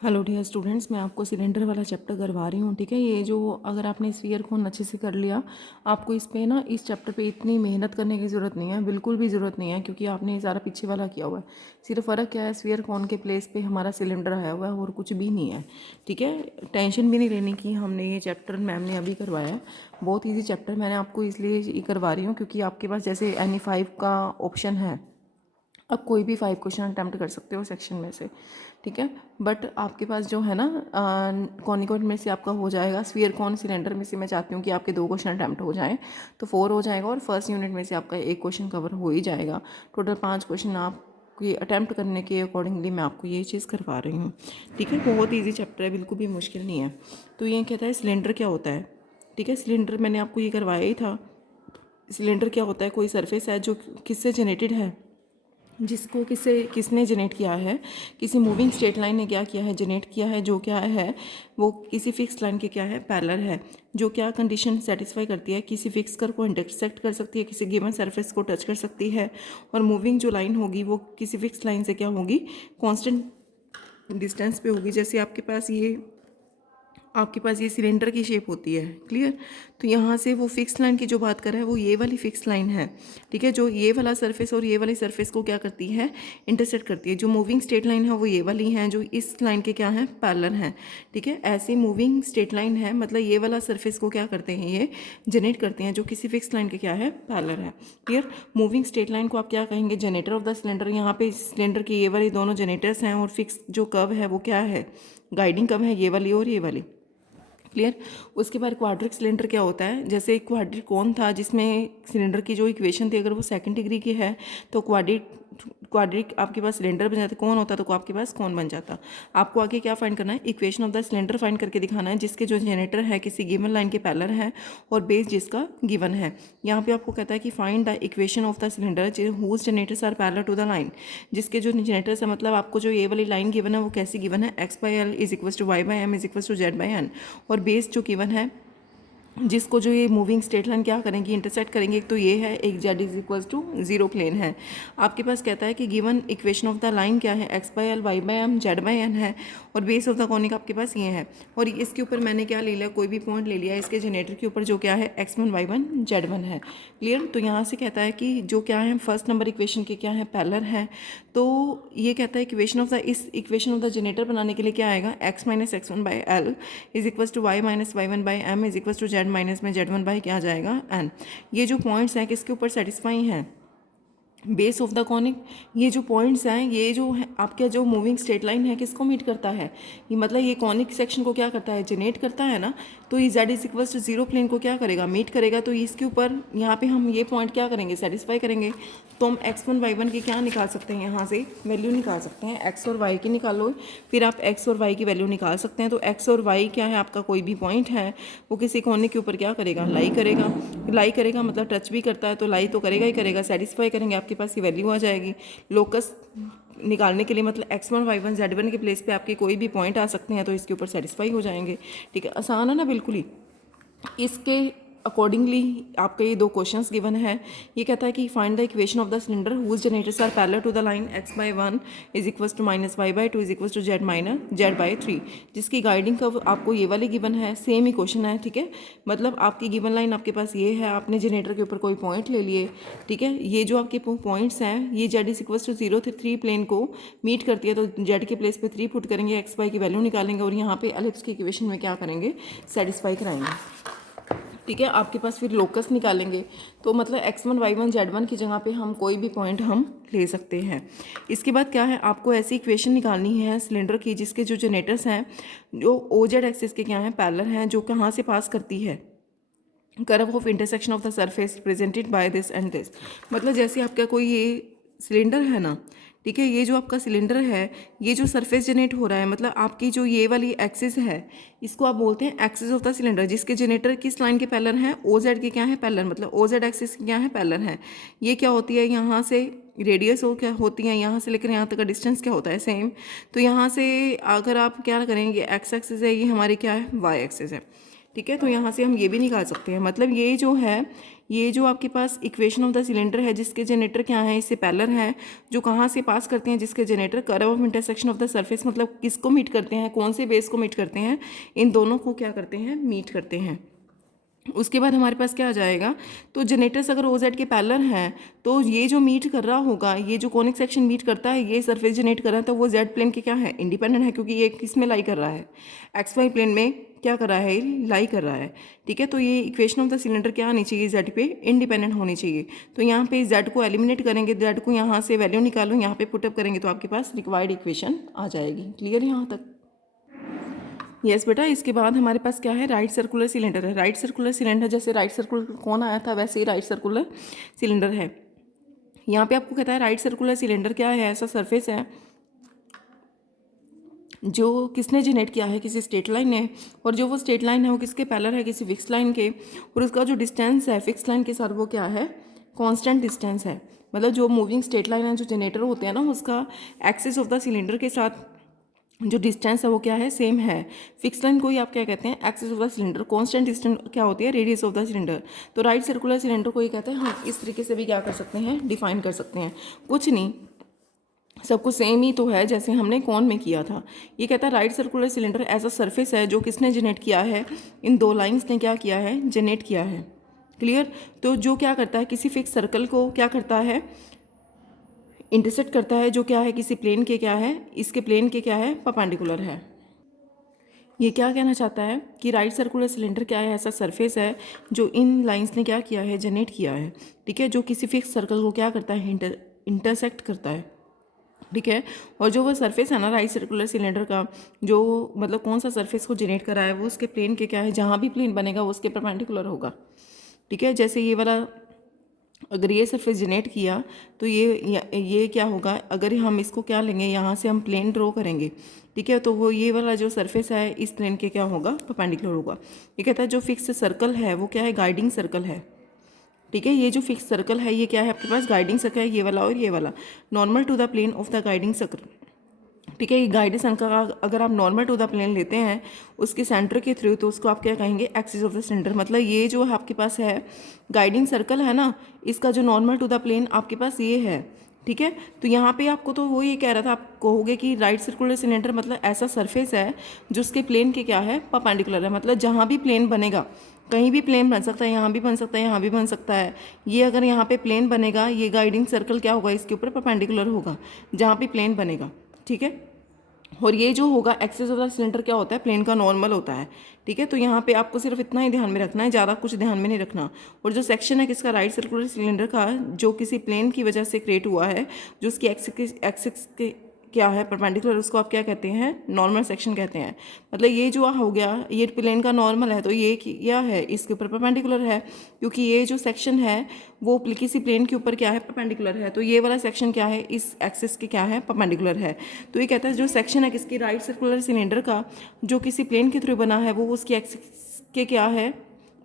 Hello dear students, मैं आपको cylinder वाला चैप्टर करवा रही हूँ। ठीक है, ये जो अगर आपने स्फीयर को अच्छे से कर लिया, आपको इस पे ना इस चैप्टर पे इतनी मेहनत करने की ज़रूरत नहीं है, बिल्कुल भी ज़रूरत नहीं है, क्योंकि आपने ये सारा पीछे वाला किया हुआ है। सिर्फ फ़र्क क्या है, स्फीयर कौन के प्लेस पे हमारा सिलेंडर आया हुआ है और कुछ भी नहीं है। ठीक है, टेंशन भी नहीं लेने की, हमने ये चैप्टर मैम ने अभी करवाया है। बहुत ईजी चैप्टर मैंने आपको इसलिए ये करवा रही हूँ क्योंकि आपके पास जैसे NE5 का ऑप्शन है, अब कोई भी 5 क्वेश्चन अटैम्प्ट कर सकते हो सेक्शन में से। ठीक है, बट आपके पास जो है ना कॉनिकॉइड में से आपका हो जाएगा, स्फीयर कॉन सिलेंडर में से मैं चाहती हूँ कि आपके 2 क्वेश्चन अटैम्प्ट हो जाएं, तो 4 हो जाएगा और फर्स्ट यूनिट में से आपका 1 क्वेश्चन कवर हो ही जाएगा। टोटल 5 क्वेश्चन आप ये अटैम्प्ट करने के अकॉर्डिंगली मैं आपको ये चीज़ करवा रही हूँ। ठीक है, बहुत ईजी चैप्टर है, बिल्कुल भी मुश्किल नहीं है। तो ये कहता है सिलेंडर क्या होता है। ठीक है, सिलेंडर मैंने आपको ये करवाया ही था। सिलेंडर क्या होता है, कोई सरफेस है जो किससे जनरेटेड है, जिसको किसने जनरेट किया है, किसी मूविंग स्ट्रेट लाइन ने क्या किया है, जनरेट किया है, जो क्या है वो किसी फिक्स लाइन के क्या है, पैरेलल है, जो क्या कंडीशन सेटिस्फाई करती है, किसी फिक्स कर को इंटरसेक्ट कर सकती है, किसी गिवन सरफेस को टच कर सकती है, और मूविंग जो लाइन होगी वो किसी फिक्स लाइन से क्या होगी, कांस्टेंट डिस्टेंस पे होगी। जैसे आपके पास ये सिलेंडर की शेप होती है, क्लियर। तो यहाँ से वो फिक्स लाइन की जो बात कर रहा है वो ये वाली फिक्स लाइन है। ठीक है, जो ये वाला सरफेस और ये वाली सरफेस को क्या करती है, इंटरसेक्ट करती है। जो मूविंग स्ट्रेट लाइन है वो ये वाली है, जो इस लाइन के क्या है, पैरेलल हैं। ठीक है, ऐसी मूविंग स्ट्रेट लाइन है, मतलब ये वाला सरफेस को क्या करते हैं, ये जनरेट करते हैं, जो किसी फिक्स लाइन के क्या है, पैरेलल है। क्लियर, मूविंग स्ट्रेट लाइन को आप क्या कहेंगे, जनरेटर ऑफ द सिलेंडर। यहाँ पे सिलेंडर के ये वाले दोनों जनरेटर्स हैं और फिक्स जो कर्व है वो क्या है, गाइडिंग कर्व है, ये वाली और ये वाली। क्लियर। उसके बाद क्वाड्रिक सिलेंडर क्या होता है, जैसे एक क्वाड्रिक कौन था जिसमें सिलेंडर की जो इक्वेशन थी अगर वो सेकंड डिग्री की है तो क्वाड्रिक आपके पास सिलेंडर बन जाता, कौन होता तो आपके पास कौन बन जाता। आपको आगे क्या फाइंड करना है, equation of the cylinder find करके दिखाना है, जिसके जो जनरेटर है किसी गिवन लाइन के पैरेलल है और बेस जिसका गिवन है। यहाँ पे आपको कहता है कि find the equation of the cylinder whose generators are parallel to the line. जिसके जो जनरेटर्स है, मतलब आपको जो ये वाली लाइन गिवन है वो कैसी गिवन है, x/l is equal to y/m is equal to z/n, और बेस जो गिवन है जिसको जो ये मूविंग स्ट्रेट लाइन क्या करेंगी, इंटरसेक्ट करेंगे, एक तो ये है, एक z is equal to 0 plane है। आपके पास कहता है कि given equation of the line क्या है, x/l y/m z/n है, और बेस ऑफ द कॉनिक आपके पास ये है। और इसके ऊपर मैंने क्या ले लिया, कोई भी पॉइंट ले लिया, इसके जनरेटर के ऊपर जो क्या है, x1 y1 z1 है। क्लियर। तो यहाँ से कहता है कि जो क्या है फर्स्ट नंबर इक्वेशन के क्या है, पैरेलल है। तो ये कहता है इक्वेशन ऑफ द, इस इक्वेशन ऑफ द जनरेटर बनाने के लिए क्या आएगा, x minus x1/l is equal to y minus y1/m is equal to z minus में z1 बाई क्या आ जाएगा n। ये जो पॉइंट्स हैं किसके ऊपर सेटिस्फाई हैं, बेस ऑफ द कॉनिक। ये जो पॉइंट्स हैं, ये जो है आपका जो मूविंग स्ट्रेट लाइन है किसको मीट करता है, ये मतलब ये कॉनिक सेक्शन को क्या करता है, जनरेट करता है ना। तो ये z is equal to 0 plane को क्या करेगा, मीट करेगा। तो इसके ऊपर यहाँ पे हम ये पॉइंट क्या करेंगे, सेटिस्फाई करेंगे। तो हम x1 y1 की क्या निकाल सकते हैं, यहाँ से वैल्यू निकाल सकते हैं, x और y की निकालो, फिर आप x और y की वैल्यू निकाल सकते हैं। तो x और y क्या है, आपका कोई भी पॉइंट है वो किसी कॉनिक के ऊपर क्या करेगा, लाई करेगा, मतलब टच भी करता है तो लाई तो करेगा ही करेगा। सेटिस्फाई करेंगे, आपके पास ये वैल्यू आ जाएगी। लोकस निकालने के लिए मतलब x1 y1 z1 के प्लेस पे आपके कोई भी पॉइंट आ सकते हैं तो इसके ऊपर सेटिस्फाई हो जाएंगे। ठीक है, आसान है ना बिल्कुल ही। इसके अकॉर्डिंगली आपके ये 2 क्वेश्चंस गिवन है। ये कहता है कि find the equation of the cylinder whose generators are parallel to the line x/1 is equals to minus y/2 is equals to z/3, जिसकी गाइडिंग कर्व आपको ये वाली गिवन है, सेम ही क्वेश्चन है। ठीक है, मतलब आपकी गिवन लाइन आपके पास ये है, आपने जनरेटर के ऊपर कोई पॉइंट ले लिए। ठीक है, ये जो आपके पॉइंट्स हैं ये z is equals to 0 3 plane को मीट करती है, तो z के प्लेस पे 3 पुट करेंगे, x y की वैल्यू निकालेंगे और यहाँ पे एलिप्स की इक्वेशन में क्या करेंगे, सेटिस्फाई कराएंगे। ठीक है, आपके पास फिर लोकस निकालेंगे, तो मतलब x1 y1 z1 की जगह पे हम कोई भी पॉइंट हम ले सकते हैं। इसके बाद क्या है, आपको ऐसी इक्वेशन निकालनी है सिलेंडर की जिसके जो जनरेटर्स हैं जो OZ एक्सिस के क्या हैं, पैरेलल हैं, जो कहाँ से पास करती है, curve of intersection of the surface presented by this and this. मतलब जैसे आपका कोई ये सिलेंडर है ना, ठीक है, ये जो आपका सिलेंडर है, ये जो सरफेस जनरेट हो रहा है, मतलब आपकी जो ये वाली एक्सिस है इसको आप बोलते हैं एक्सिस ऑफ द सिलेंडर, जिसके जनरेटर किस लाइन के पैरेलल हैं, OZ के क्या है, पैरेलल, मतलब OZ एक्सिस क्या है, पैरेलल है। ये क्या होती है, यहाँ से रेडियस हो क्या होती है, यहाँ से लेकर यहाँ तक का डिस्टेंस क्या होता है, सेम। तो यहाँ से अगर आप क्या करेंगे, एक्स एक्सिस है, ये हमारी क्या है, वाई एक्सिस है। ठीक है। तो यहाँ से हम ये भी निकाल सकते हैं, मतलब ये जो है, ये जो आपके पास इक्वेशन ऑफ द सिलेंडर है जिसके जनरेटर क्या है, इससे पैरेलल है, जो कहाँ से पास करते हैं, जिसके generator curve of intersection of the surface, मतलब किसको मीट करते हैं, कौन से बेस को मीट करते हैं, इन दोनों को क्या करते हैं, मीट करते हैं। उसके बाद हमारे पास क्या आ जाएगा, तो जनरेटर्स अगर OZ के पैरेलल हैं तो ये जो मीट कर रहा होगा, ये जो कॉनिक सेक्शन मीट करता है, ये सरफेस जनरेट कर रहा है, तो वो Z प्लेन के क्या है, इंडिपेंडेंट है, क्योंकि ये किस में लाई कर रहा है, XY प्लेन में क्या कर रहा है, लाई कर रहा है। ठीक है। तो ये इक्वेशन ऑफ द सिलेंडर क्या आनी चाहिए, Z पे इंडिपेंडेंट होनी चाहिए। तो यहाँ पे Z को एलिमिनेट करेंगे, Z को यहाँ से वैल्यू निकालो, यहाँ पे पुटअप करेंगे तो आपके पास रिक्वायर्ड इक्वेशन आ जाएगी। क्लियर यहाँ तक? यस बेटा। इसके बाद हमारे पास क्या है, राइट सर्कुलर सिलेंडर है। राइट सर्कुलर सिलेंडर, जैसे राइट सर्कुलर कौन आया था वैसे ही राइट सर्कुलर सिलेंडर है। यहाँ पे आपको कहता है राइट सर्कुलर सिलेंडर क्या है, ऐसा सरफेस है जो किसने जनरेट किया है, किसी स्ट्रेट लाइन ने, और जो वो स्ट्रेट लाइन है वो किसके पैरेलल है, किसी फिक्स लाइन के, और उसका जो डिस्टेंस है फिक्स लाइन के साथ वो क्या है, कांस्टेंट डिस्टेंस है। मतलब जो मूविंग स्ट्रेट लाइन है, जो जनरेटर होते हैं ना, उसका एक्सिस ऑफ द सिलेंडर के साथ जो डिस्टेंस है वो क्या है, सेम है। फिक्स लाइन को ही आप क्या कहते हैं, axis of the cylinder. Constant distance क्या होती है, रेडियस ऑफ द सिलेंडर। तो राइट सर्कुलर सिलेंडर को ये कहते हैं, हम इस तरीके से भी क्या कर सकते हैं, डिफाइन कर सकते हैं। कुछ नहीं, सब कुछ सेम ही तो है जैसे हमने कौन में किया था। ये कहता है राइट सर्कुलर सिलेंडर ऐसा सरफेस है जो किसने जनरेट किया है, इन दो लाइंस ने क्या किया है, जनरेट किया है। क्लियर? तो जो क्या करता है, किसी फिक्स सर्कल को क्या करता है, इंटरसेक्ट करता है, जो क्या है, किसी प्लेन के क्या है, इसके प्लेन के क्या है, परपेंडिकुलर है। ये क्या कहना चाहता है कि राइट सर्कुलर सिलेंडर क्या है, ऐसा सरफेस है जो इन लाइंस ने क्या किया है, जनरेट किया है। ठीक है। जो किसी फिक्स सर्कल को क्या करता है, इंटरसेक्ट करता है। ठीक है। और जो वो सरफेस है ना राइट सर्कुलर सिलेंडर का, जो मतलब कौन सा सरफेस को जनरेट करा है, वो उसके प्लेन के क्या है, जहाँ भी प्लेन बनेगा वो उसके परपेंडिकुलर होगा। ठीक है। जैसे ये वाला, अगर ये सरफेस जनरेट किया तो ये क्या होगा, अगर हम इसको क्या लेंगे, यहाँ से हम प्लेन ड्रॉ करेंगे। ठीक है। तो वो ये वाला जो सरफेस है इस प्लेन के क्या होगा, परपेंडिकुलर होगा। ये कहता है जो फिक्स सर्कल है वो क्या है, गाइडिंग सर्कल है। ठीक है। ये जो फिक्स सर्कल है ये क्या है, आपके पास गाइडिंग सर्कल है, ये वाला और ये वाला, normal to the plane of the guiding circle. ठीक है। ये गाइडिंग सर्कल का अगर आप नॉर्मल टू द प्लेन लेते हैं उसके सेंटर के थ्रू, तो उसको आप क्या कहेंगे, एक्सिस ऑफ द सिलेंडर। मतलब ये जो आपके पास है गाइडिंग सर्कल है ना, इसका जो नॉर्मल टू द प्लेन आपके पास ये है। ठीक है। तो यहाँ पे आपको तो वो ये कह रहा था, आप कहोगे कि राइट सर्कुलर सिलेंडर मतलब ऐसा सरफेस है जो उसके प्लेन के क्या है, परपेंडिकुलर है। मतलब जहाँ भी प्लेन बनेगा, कहीं भी प्लेन बन सकता है, यहाँ भी बन सकता है, यहाँ भी बन सकता है। ये अगर यहाँ पे प्लेन बनेगा, ये गाइडिंग सर्कल क्या होगा, इसके ऊपर परपेंडिकुलर होगा जहाँ भी प्लेन बनेगा। ठीक है। और ये जो होगा एक्सिस ऑफ द सिलेंडर क्या होता है, प्लेन का नॉर्मल होता है। ठीक है। तो यहाँ पे आपको सिर्फ इतना ही ध्यान में रखना है, ज़्यादा कुछ ध्यान में नहीं रखना। और जो सेक्शन है किसका, राइट सर्कुलर सिलेंडर का, जो किसी प्लेन की वजह से क्रिएट हुआ है, जो उसकी एक्सिस के क्या है, परपेंडिकुलर, उसको आप क्या कहते हैं, नॉर्मल सेक्शन कहते हैं। मतलब ये जो हो गया, ये प्लेन का नॉर्मल है, तो ये क्या है, इसके ऊपर परपेंडिकुलर है, क्योंकि ये जो सेक्शन है वो किसी प्लेन के ऊपर क्या है, परपेंडिकुलर है। तो ये वाला सेक्शन क्या है, इस एक्सिस के क्या है, परपेंडिकुलर है। तो ये कहता है जो सेक्शन है किसकी, राइट सर्कुलर सिलेंडर का, जो किसी प्लेन के थ्रू बना है, वो उसकी एक्सिस के क्या है,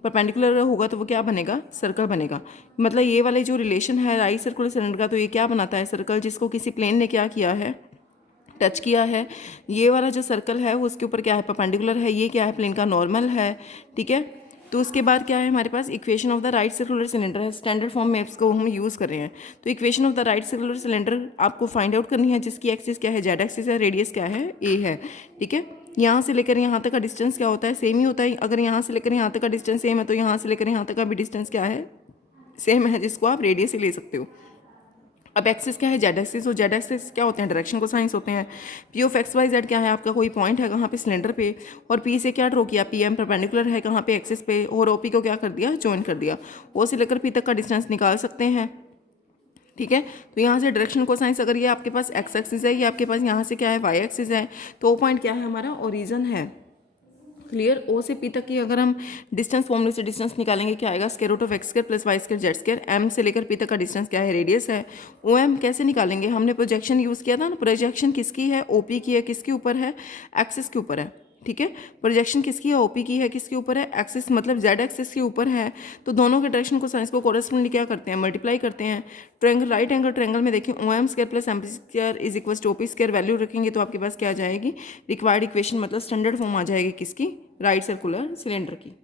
परपेंडिकुलर होगा, तो वो क्या बनेगा, सर्कल बनेगा। मतलब ये वाले जो रिलेशन है राइट सर्कुलर सिलेंडर का, तो ये क्या बनाता है, सर्कल, जिसको किसी प्लेन ने क्या किया है, टच किया है। ये वाला जो सर्कल है वो उसके ऊपर क्या है, परपेंडिकुलर है। ये क्या है, प्लेन का नॉर्मल है। ठीक है। तो उसके बाद क्या है हमारे पास, equation of the right circular cylinder है। स्टैंडर्ड फॉर्म में इसको हम यूज़ कर रहे हैं। तो equation of the right circular cylinder आपको फाइंड आउट करनी है, जिसकी एक्सिस क्या है, जेड एक्सिस है, रेडियस क्या है, ए है। ठीक है। यहाँ से लेकर यहाँ तक का डिस्टेंस क्या होता है, सेम ही होता है। अगर यहाँ से लेकर यहाँ तक का डिस्टेंस सेम है, तो यहाँ से लेकर यहाँ तक का भी डिस्टेंस क्या है, सेम है, जिसको आप रेडियस ही ले सकते हो। अब एक्सिस क्या है, जेड एक्सिस। और जेड एक्सिस क्या होते हैं, डायरेक्शन को साइंस होते हैं। P of X Y Z क्या है, आपका कोई पॉइंट है कहाँ पे, सिलेंडर पे, और पी से क्या ड्रॉ किया, पी एम परपेंडिकुलर है कहाँ पे, एक्सिस पे, और ओपी को क्या कर दिया, ज्वाइन कर दिया। ओ से लेकर पी तक का डिस्टेंस निकाल सकते हैं। ठीक है। तो यहाँ से डायरेक्शन को साइंस, अगर ये आपके पास एक्स एक्सिस है, ये आपके पास यहाँ से क्या है, वाई एक्सिस है, तो वो पॉइंट क्या है हमारा, ओरिजिन है। क्लियर? ओ से पी तक की अगर हम डिस्टेंस फॉर्मूले से डिस्टेंस निकालेंगे, क्या आएगा, square root of X square plus Y square Z square. M से लेकर पी तक का डिस्टेंस क्या है, रेडियस है। ओ एम कैसे निकालेंगे, हमने प्रोजेक्शन यूज़ किया था ना, प्रोजेक्शन किसकी है, ओ पी की है, किसके ऊपर है, एक्सिस के ऊपर है। ठीक है। प्रोजेक्शन किसकी है, ओपी की है, किसके ऊपर है, एक्सिस मतलब जेड एक्सिस के ऊपर है, तो दोनों के डायरेक्शन को साइंस को कोरेस्पोंडली क्या करते हैं, मल्टीप्लाई करते हैं। ट्रायंगल, राइट एंगल ट्रायंगल में देखिए OM square plus MP square is equal to OP square value रखेंगे तो आपके पास क्या आ जाएगी, रिक्वायर्ड इक्वेशन मतलब स्टैंडर्ड फॉर्म आ जाएगी किसकी, राइट सर्कुलर सिलेंडर की।